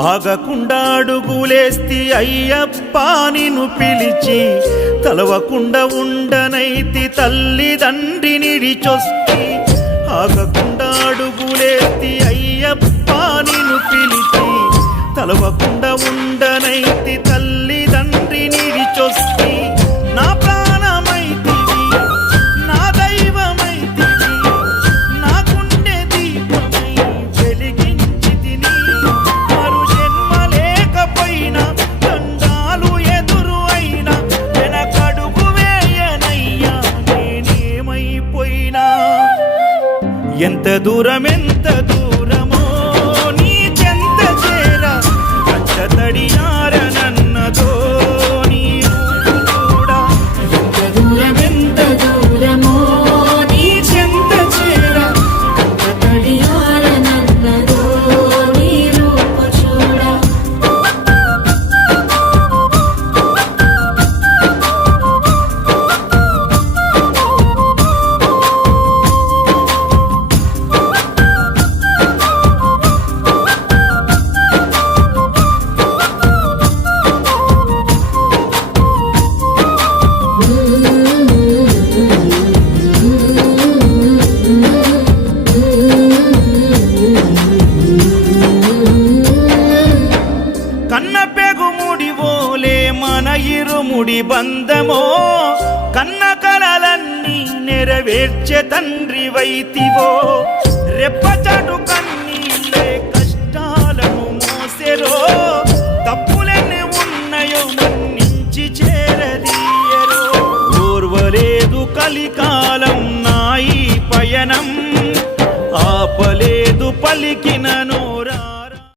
ఆగకుండా అడుగులేస్తి అయ్యప్ప నిన్ను పిలిచి తలవకుండా ఉండనైతి తల్లిదండ్రి నిడిచొస్తి. ఆగకుండా అడుగులేస్తి అయ్యప్ప నిన్ను పిలిచి తలవకుండా ఉండనైతి తల్లి ఎంత దూరం ఎంత దూరమో ముడి బంధమో కన్న కలలన్నీ నెరవేర్చే తండ్రి వైతివో. రెప్పచాటు కన్నీళ్ళే కష్టాలను మోసెరో. తప్పులెన్ని ఉన్నాయో మన్నించి చేరదీయరో. ఓర్వలేదు కలికాలం నాయి పయనం. ఆపలేదు పలికిన